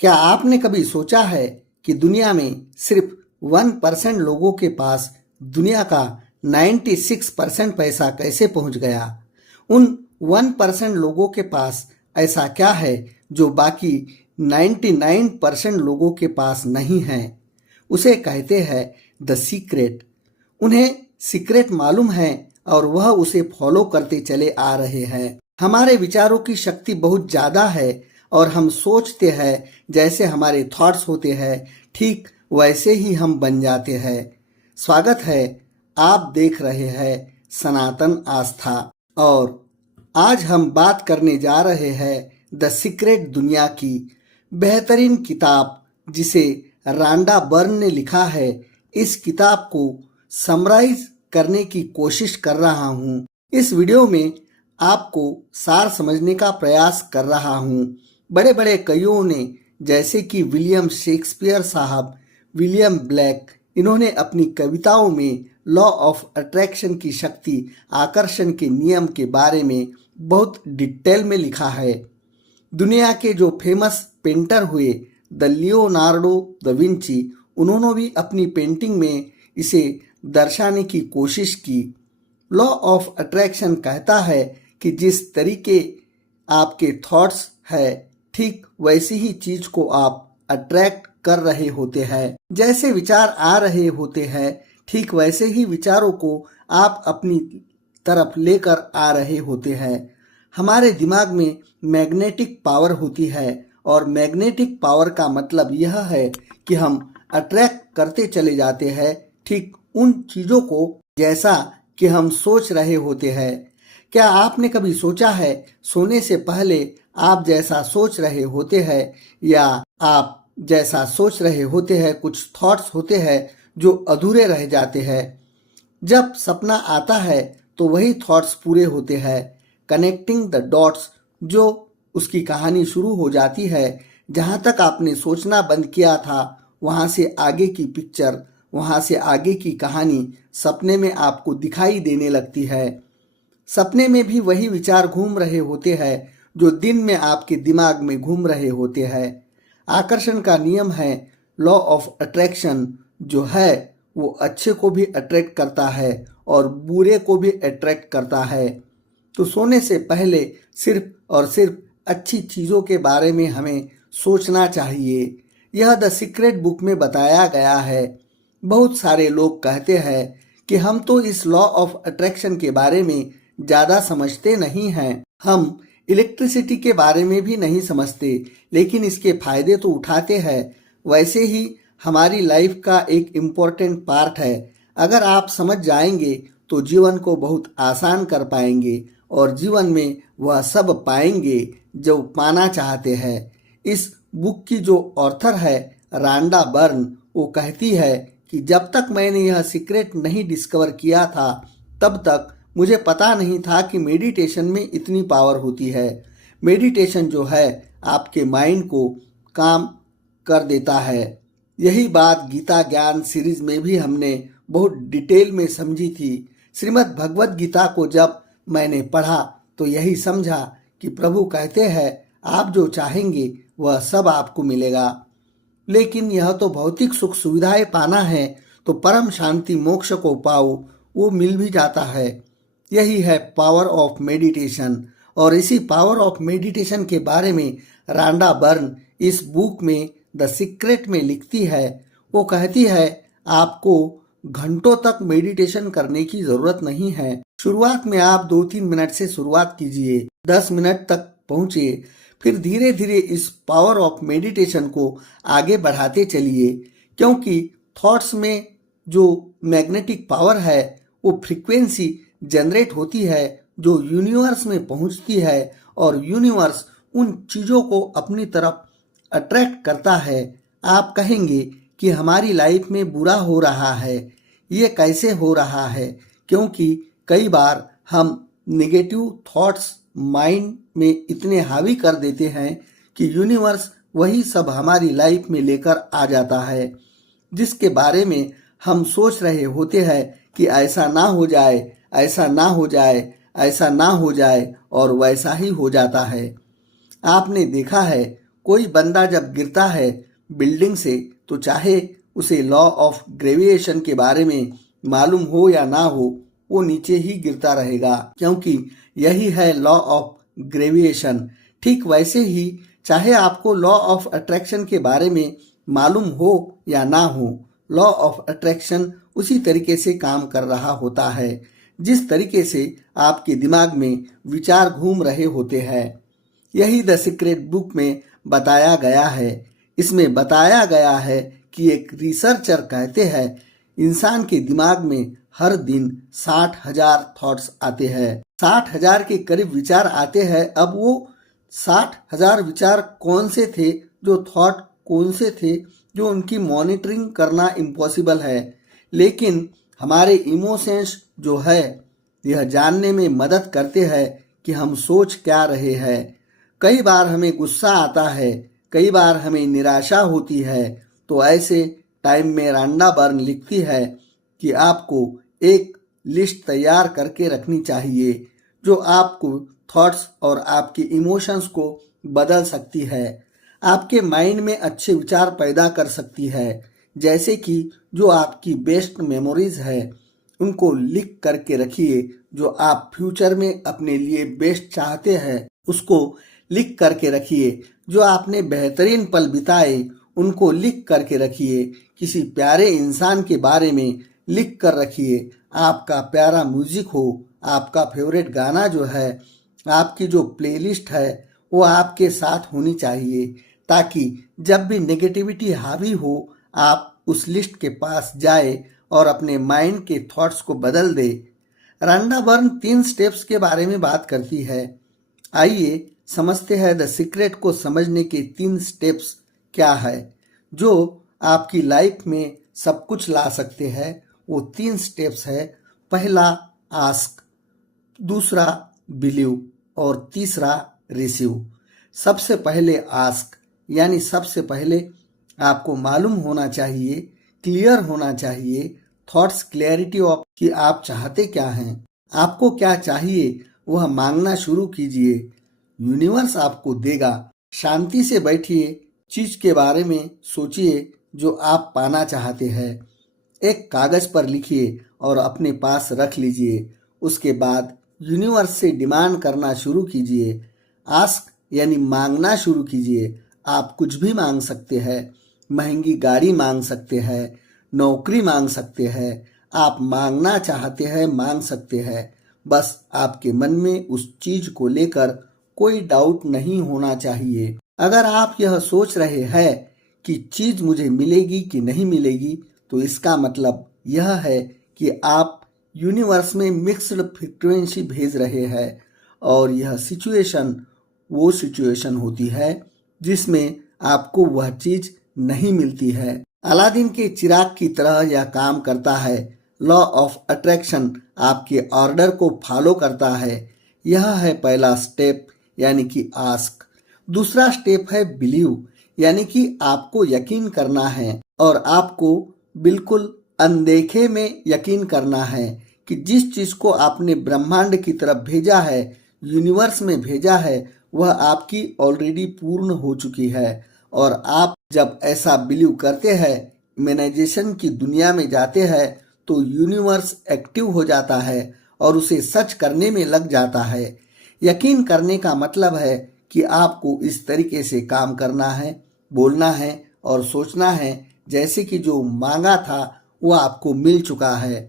क्या आपने कभी सोचा है कि दुनिया में सिर्फ 1% लोगों के पास दुनिया का 96% पैसा कैसे पहुंच गया? उन 1% लोगों के पास ऐसा क्या है जो बाकी 99% लोगों के पास नहीं है? उसे कहते हैं द सीक्रेट। उन्हें सीक्रेट मालूम है और वह उसे फॉलो करते चले आ रहे हैं। हमारे विचारों की शक्ति बहुत ज़्यादा है और हम सोचते हैं जैसे हमारे थॉट्स होते हैं, ठीक वैसे ही हम बन जाते हैं। स्वागत है, आप देख रहे हैं सनातन आस्था और आज हम बात करने जा रहे हैं द सीक्रेट दुनिया की बेहतरीन किताब जिसे रांडा बर्न ने लिखा है। इस किताब को समराइज करने की कोशिश कर रहा हूँ। इस वीडियो में आपको सार समझने का प्रयास कर रहा हूँ। बड़े बड़े कवियों ने जैसे कि विलियम शेक्सपियर साहब, विलियम ब्लैक, इन्होंने अपनी कविताओं में लॉ ऑफ अट्रैक्शन की शक्ति, आकर्षण के नियम के बारे में बहुत डिटेल में लिखा है। दुनिया के जो फेमस पेंटर हुए द लियोनार्डो द विंची, उन्होंने भी अपनी पेंटिंग में इसे दर्शाने की कोशिश की। लॉ ऑफ अट्रैक्शन कहता है कि जिस तरीके आपके थॉट्स है, ठीक वैसी ही चीज को आप अट्रैक्ट कर रहे होते हैं। जैसे विचार आ रहे होते हैं, ठीक वैसे ही विचारों को आप अपनी तरफ लेकर आ रहे होते हैं। हमारे दिमाग में मैग्नेटिक पावर होती है और मैग्नेटिक पावर का मतलब यह है कि हम अट्रैक्ट करते चले जाते हैं ठीक उन चीजों को जैसा कि हम सोच रहे होते हैं। क्या आपने कभी सोचा है सोने से पहले आप जैसा सोच रहे होते हैं या आप जैसा सोच रहे होते हैं कुछ थॉट्स होते हैं जो अधूरे रह जाते हैं। जब सपना आता है तो वही थॉट्स पूरे होते हैं। कनेक्टिंग द डॉट्स जो उसकी कहानी शुरू हो जाती है, जहाँ तक आपने सोचना बंद किया था वहाँ से आगे की पिक्चर, वहाँ से आगे की कहानी सपने में आपको दिखाई देने लगती है। सपने में भी वही विचार घूम रहे होते हैं जो दिन में आपके दिमाग में घूम रहे होते हैं। आकर्षण का नियम है, लॉ ऑफ अट्रैक्शन जो है वो अच्छे को भी अट्रैक्ट करता है और बुरे को भी अट्रैक्ट करता है। तो सोने से पहले सिर्फ और सिर्फ अच्छी चीज़ों के बारे में हमें सोचना चाहिए। यह द सीक्रेट बुक में बताया गया है। बहुत सारे लोग कहते हैं कि हम तो इस लॉ ऑफ अट्रैक्शन के बारे में ज़्यादा समझते नहीं हैं, हम इलेक्ट्रिसिटी के बारे में भी नहीं समझते, लेकिन इसके फायदे तो उठाते हैं। वैसे ही हमारी लाइफ का एक इम्पोर्टेंट पार्ट है। अगर आप समझ जाएंगे तो जीवन को बहुत आसान कर पाएंगे और जीवन में वह सब पाएंगे जो पाना चाहते हैं। इस बुक की जो ऑथर है रांडा बर्न, वो कहती है कि जब तक मैंने यह सीक्रेट नहीं डिस्कवर किया था तब तक मुझे पता नहीं था कि मेडिटेशन में इतनी पावर होती है। मेडिटेशन जो है आपके माइंड को काम कर देता है। यही बात गीता ज्ञान सीरीज में भी हमने बहुत डिटेल में समझी थी। श्रीमद् भगवत गीता को जब मैंने पढ़ा तो यही समझा कि प्रभु कहते हैं आप जो चाहेंगे वह सब आपको मिलेगा। लेकिन यह तो भौतिक सुख सुविधाएं पाना है, तो परम शांति मोक्ष को पाओ, वो मिल भी जाता है। यही है पावर ऑफ मेडिटेशन। और इसी पावर ऑफ मेडिटेशन के बारे में रांडा बर्न इस बुक में द सीक्रेट में लिखती है। वो कहती है आपको घंटों तक मेडिटेशन करने की जरूरत नहीं है। शुरुआत में आप 2-3 मिनट से शुरुआत कीजिए, 10 मिनट तक पहुंचिए, फिर धीरे धीरे इस पावर ऑफ मेडिटेशन को आगे बढ़ाते चलिए। क्योंकि थॉट्स में जो मैग्नेटिक पावर है वो फ्रीक्वेंसी जनरेट होती है जो यूनिवर्स में पहुंचती है और यूनिवर्स उन चीज़ों को अपनी तरफ अट्रैक्ट करता है। आप कहेंगे कि हमारी लाइफ में बुरा हो रहा है, ये कैसे हो रहा है? क्योंकि कई बार हम नेगेटिव थॉट्स माइंड में इतने हावी कर देते हैं कि यूनिवर्स वही सब हमारी लाइफ में लेकर आ जाता है, जिसके बारे में हम सोच रहे होते हैं कि ऐसा ना हो जाए, ऐसा ना हो जाए, ऐसा ना हो जाए, और वैसा ही हो जाता है। आपने देखा है कोई बंदा जब गिरता है बिल्डिंग से तो चाहे उसे लॉ ऑफ ग्रेविएशन के बारे में मालूम हो या ना हो, वो नीचे ही गिरता रहेगा, क्योंकि यही है लॉ ऑफ ग्रेविएशन। ठीक वैसे ही चाहे आपको लॉ ऑफ अट्रैक्शन के बारे में मालूम हो या ना हो, लॉ ऑफ अट्रैक्शन उसी तरीके से काम कर रहा होता है जिस तरीके से आपके दिमाग में विचार घूम रहे होते हैं। यही द सीक्रेट बुक में बताया गया है। इसमें बताया गया है कि एक रिसर्चर कहते हैं इंसान के दिमाग में हर दिन 60,000 थॉट्स आते हैं, 60,000 के करीब विचार आते हैं। अब वो 60,000 विचार कौन से थे, जो थॉट कौन से थे, जो उनकी मॉनिटरिंग करना इम्पॉसिबल है, लेकिन हमारे इमोशंस जो है यह जानने में मदद करते हैं कि हम सोच क्या रहे हैं। कई बार हमें गुस्सा आता है, कई बार हमें निराशा होती है, तो ऐसे टाइम में रांडा बर्न लिखती है कि आपको एक लिस्ट तैयार करके रखनी चाहिए जो आपको थॉट्स और आपके इमोशंस को बदल सकती है, आपके माइंड में अच्छे विचार पैदा कर सकती है। जैसे कि जो आपकी बेस्ट मेमोरीज है उनको लिख करके रखिए, जो आप फ्यूचर में अपने लिए बेस्ट चाहते हैं उसको लिख करके रखिए, जो आपने बेहतरीन पल बिताए उनको लिख करके रखिए, किसी प्यारे इंसान के बारे में लिख कर रखिए, आपका प्यारा म्यूजिक हो, आपका फेवरेट गाना जो है, आपकी जो प्लेलिस्ट है वो आपके साथ होनी चाहिए, ताकि जब भी नेगेटिविटी हावी हो आप उस लिस्ट के पास जाए और अपने माइंड के थॉट्स को बदल दे। रांडा बर्न 3 स्टेप्स के बारे में बात करती है। आइए समझते हैं द सीक्रेट को समझने के 3 स्टेप्स क्या है जो आपकी लाइफ में सब कुछ ला सकते हैं। वो 3 स्टेप्स है। पहला आस्क, दूसरा बिलीव और तीसरा रिसीव। सबसे पहले आस्क, यानी सबसे पहले आपको मालूम होना चाहिए, क्लियर होना चाहिए, थॉट्स क्लैरिटी ऑफ कि आप चाहते क्या हैं, आपको क्या चाहिए, वह मांगना शुरू कीजिए। यूनिवर्स आपको देगा। शांति से बैठिए, चीज के बारे में सोचिए जो आप पाना चाहते हैं, एक कागज पर लिखिए और अपने पास रख लीजिए। उसके बाद यूनिवर्स से डिमांड करना शुरू कीजिए। आस्क यानी मांगना शुरू कीजिए। आप कुछ भी मांग सकते हैं, महंगी गाड़ी मांग सकते हैं, नौकरी मांग सकते हैं, आप मांगना चाहते हैं मांग सकते हैं। बस आपके मन में उस चीज को लेकर कोई डाउट नहीं होना चाहिए। अगर आप यह सोच रहे हैं कि चीज मुझे मिलेगी कि नहीं मिलेगी, तो इसका मतलब यह है कि आप यूनिवर्स में मिक्स्ड फ्रीक्वेंसी भेज रहे हैं और यह सिचुएशन वो सिचुएशन होती है जिसमें आपको वह चीज नहीं मिलती है। अलादीन के चिराग की तरह यह काम करता है। लॉ ऑफ अट्रैक्शन आपके ऑर्डर को फॉलो करता है। यह है पहला स्टेप, यानी कि आस्क। दूसरा स्टेप है बिलीव, यानी कि आपको यकीन करना है और आपको बिल्कुल अनदेखे में यकीन करना है कि जिस चीज को आपने ब्रह्मांड की तरफ भेजा है, यूनिवर्स में भेजा है, वह आपकी ऑलरेडी पूर्ण हो चुकी है। और आप जब ऐसा बिलीव करते हैं, मैनिफेस्टेशन की दुनिया में जाते हैं, तो यूनिवर्स एक्टिव हो जाता है और उसे सच करने में लग जाता है। यकीन करने का मतलब है कि आपको इस तरीके से काम करना है, बोलना है और सोचना है जैसे कि जो मांगा था वो आपको मिल चुका है।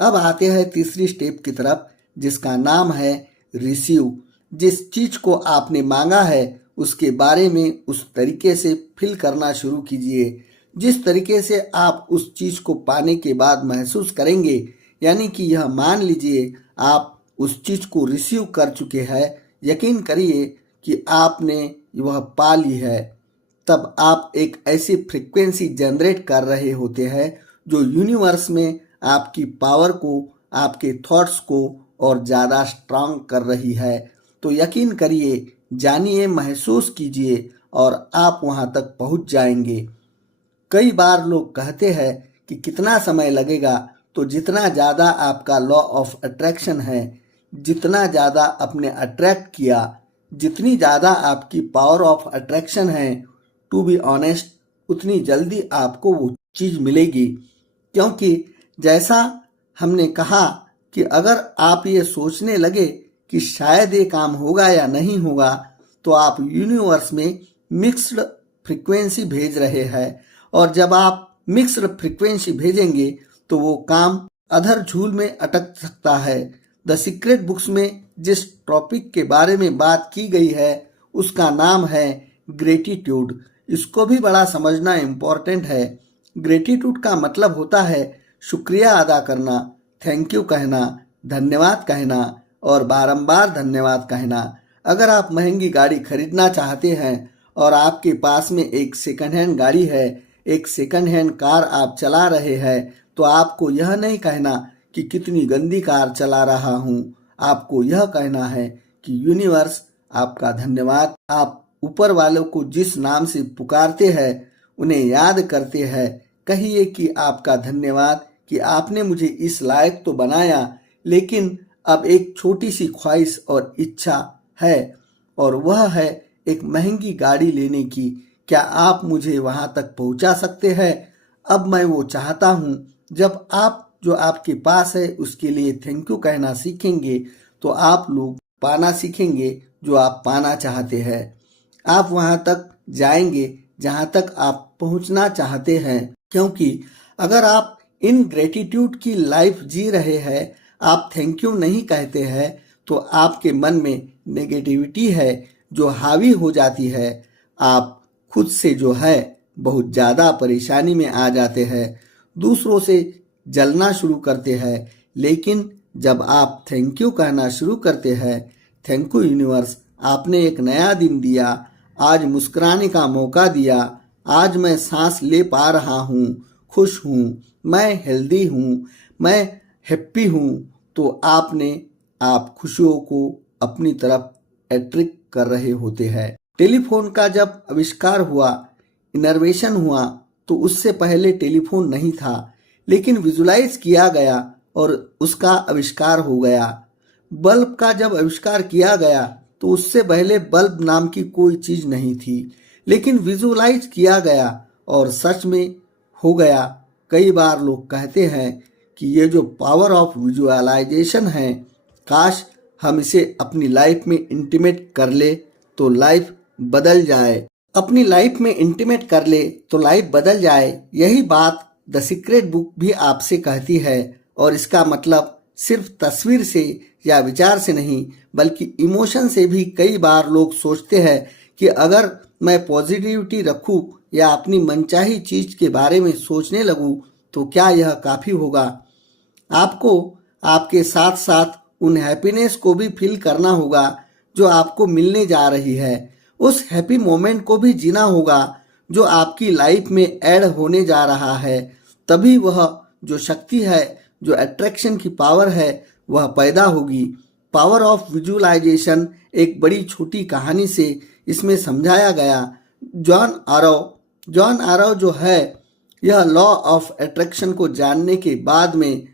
अब आते हैं तीसरी स्टेप की तरफ, जिसका नाम है रिसीव। जिस चीज को आपने मांगा है उसके बारे में उस तरीके से फील करना शुरू कीजिए जिस तरीके से आप उस चीज को पाने के बाद महसूस करेंगे। यानी कि यह मान लीजिए आप उस चीज को रिसीव कर चुके हैं, यकीन करिए कि आपने वह पा ली है। तब आप एक ऐसी फ्रीक्वेंसी जनरेट कर रहे होते हैं जो यूनिवर्स में आपकी पावर को, आपके थॉट्स को और ज़्यादा स्ट्रांग कर रही है। तो यकीन करिए, जानिए, महसूस कीजिए और आप वहाँ तक पहुँच जाएंगे। कई बार लोग कहते हैं कि कितना समय लगेगा, तो जितना ज़्यादा आपका लॉ ऑफ अट्रैक्शन है, जितना ज़्यादा आपने अट्रैक्ट किया, जितनी ज़्यादा आपकी पावर ऑफ अट्रैक्शन है, टू बी ऑनेस्ट, उतनी जल्दी आपको वो चीज़ मिलेगी। क्योंकि जैसा हमने कहा कि अगर आप ये सोचने लगे कि शायद ये काम होगा या नहीं होगा, तो आप यूनिवर्स में मिक्स्ड फ्रीक्वेंसी भेज रहे हैं, और जब आप मिक्स्ड फ्रीक्वेंसी भेजेंगे तो वो काम अधर झूल में अटक सकता है। द सीक्रेट बुक्स में जिस टॉपिक के बारे में बात की गई है उसका नाम है ग्रेटिट्यूड। इसको भी बड़ा समझना इम्पोर्टेंट है। ग्रेटिट्यूड का मतलब होता है शुक्रिया अदा करना, थैंक यू कहना, धन्यवाद कहना और बारंबार धन्यवाद कहना। अगर आप महंगी गाड़ी खरीदना चाहते हैं और आपके पास में एक सेकंड हैंड गाड़ी है, एक सेकंड हैंड कार आप चला रहे हैं, तो आपको यह नहीं कहना कि कितनी गंदी कार चला रहा हूँ। आपको यह कहना है कि यूनिवर्स आपका धन्यवाद। आप ऊपर वालों को जिस नाम से पुकारते हैं, उन्हें याद करते हैं, कहिए कि आपका धन्यवाद कि आपने मुझे इस लायक तो बनाया, लेकिन अब एक छोटी सी ख्वाहिश और इच्छा है, और वह है एक महंगी गाड़ी लेने की। क्या आप मुझे वहाँ तक पहुँचा सकते हैं? अब मैं वो चाहता हूँ। जब आप जो आपके पास है उसके लिए थैंक यू कहना सीखेंगे, तो आप लोग पाना सीखेंगे जो आप पाना चाहते हैं। आप वहाँ तक जाएंगे जहाँ तक आप पहुँचना चाहते हैं। क्योंकि अगर आप इन ग्रेटिट्यूड की लाइफ जी रहे हैं, आप थैंक यू नहीं कहते हैं, तो आपके मन में नेगेटिविटी है जो हावी हो जाती है। आप खुद से जो है बहुत ज़्यादा परेशानी में आ जाते हैं, दूसरों से जलना शुरू करते हैं। लेकिन जब आप थैंक यू कहना शुरू करते हैं, थैंक यू यूनिवर्स, आपने एक नया दिन दिया, आज मुस्कुराने का मौका दिया, आज मैं सांस ले पा रहा हूँ, खुश हूँ, मैं हेल्दी हूँ, मैं हैप्पी हूँ, तो आप खुशियों को अपनी तरफ अट्रैक्ट कर रहे होते हैं। टेलीफोन का जब आविष्कार हुआ, इनोवेशन हुआ, तो उससे पहले टेलीफोन नहीं था, लेकिन विजुलाइज किया गया और उसका आविष्कार हो गया। बल्ब का जब आविष्कार किया गया, तो उससे पहले बल्ब नाम की कोई चीज़ नहीं थी, लेकिन विजुलाइज किया गया और सच में हो गया। कई बार लोग कहते हैं कि ये जो पावर ऑफ विजुअलाइजेशन है, काश हम इसे अपनी लाइफ में इंटीमेट कर ले तो लाइफ बदल जाए। अपनी लाइफ में इंटीमेट कर ले तो लाइफ बदल जाए, यही बात द सीक्रेट बुक भी आपसे कहती है। और इसका मतलब सिर्फ तस्वीर से या विचार से नहीं, बल्कि इमोशन से भी। कई बार लोग सोचते हैं कि अगर मैं पॉजिटिविटी रखूं या अपनी मनचाही चीज़ के बारे में सोचने लगूं, तो क्या यह काफ़ी होगा? आपको आपके साथ साथ उन हैप्पीनेस को भी फील करना होगा जो आपको मिलने जा रही है। उस हैप्पी मोमेंट को भी जीना होगा जो आपकी लाइफ में ऐड होने जा रहा है। तभी वह जो शक्ति है, जो अट्रैक्शन की पावर है, वह पैदा होगी। पावर ऑफ विजुअलाइजेशन एक बड़ी छोटी कहानी से इसमें समझाया गया। जॉन आरव जो है, यह लॉ ऑफ अट्रैक्शन को जानने के बाद में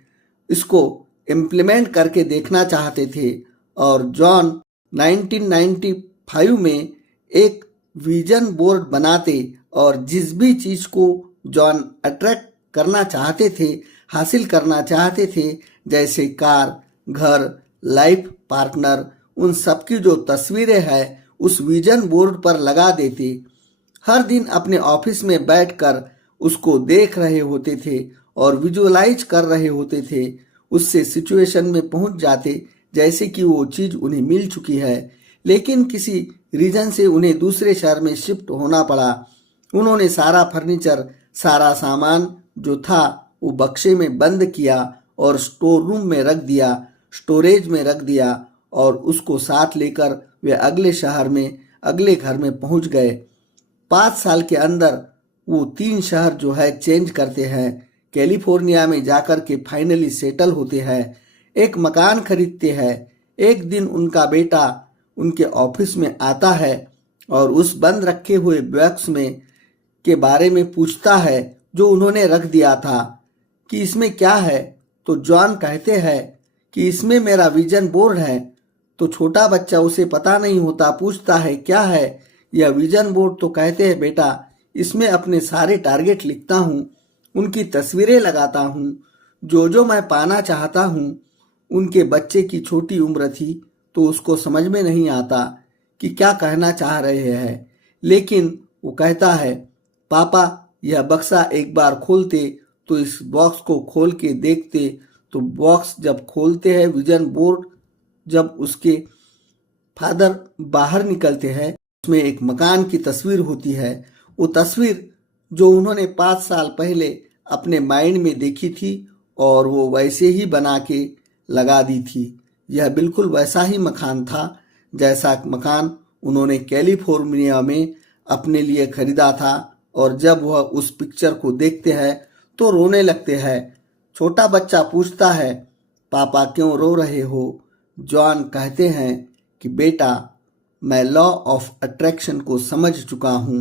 इसको इम्प्लीमेंट करके देखना चाहते थे, और जॉन 1995 में एक विजन बोर्ड बनाते, और जिस भी चीज़ को जॉन अट्रैक्ट करना चाहते थे, हासिल करना चाहते थे, जैसे कार, घर, लाइफ पार्टनर, उन सबकी जो तस्वीरें हैं उस विजन बोर्ड पर लगा देते। हर दिन अपने ऑफिस में बैठकर उसको देख रहे होते थे और विजुअलाइज कर रहे होते थे। उससे सिचुएशन में पहुंच जाते जैसे कि वो चीज़ उन्हें मिल चुकी है, लेकिन किसी रीजन से उन्हें दूसरे शहर में शिफ्ट होना पड़ा। उन्होंने सारा फर्नीचर, सारा सामान जो था वो बक्से में बंद किया और स्टोर रूम में रख दिया, स्टोरेज में रख दिया, और उसको साथ लेकर वे अगले शहर में, अगले घर में पहुंच गए। 5 साल के अंदर वो 3 शहर जो है चेंज करते हैं। कैलिफोर्निया में जाकर के फाइनली सेटल होते हैं, एक मकान खरीदते हैं। एक दिन उनका बेटा उनके ऑफिस में आता है और उस बंद रखे हुए बॉक्स में के बारे में पूछता है जो उन्होंने रख दिया था कि इसमें क्या है। तो जॉन कहते हैं कि इसमें मेरा विजन बोर्ड है। तो छोटा बच्चा, उसे पता नहीं होता, पूछता है क्या है यह विजन बोर्ड। तो कहते हैं बेटा इसमें अपने सारे टारगेट लिखता हूँ, उनकी तस्वीरें लगाता हूँ, जो जो मैं पाना चाहता हूँ। उनके बच्चे की छोटी उम्र थी तो उसको समझ में नहीं आता कि क्या कहना चाह रहे हैं, लेकिन वो कहता है पापा यह बक्सा एक बार खोलते तो इस बॉक्स को खोल के देखते, तो बॉक्स जब खोलते हैं विजन बोर्ड, जब उसके फादर बाहर निकलते हैं उसमें एक मकान की तस्वीर होती है। वो तस्वीर जो उन्होंने 5 साल पहले अपने माइंड में देखी थी और वो वैसे ही बना के लगा दी थी। यह बिल्कुल वैसा ही मकान था जैसा मकान उन्होंने कैलिफोर्निया में अपने लिए खरीदा था। और जब वह उस पिक्चर को देखते हैं तो रोने लगते हैं। छोटा बच्चा पूछता है पापा क्यों रो रहे हो। जॉन कहते हैं कि बेटा मैं लॉ ऑफ अट्रैक्शन को समझ चुका हूँ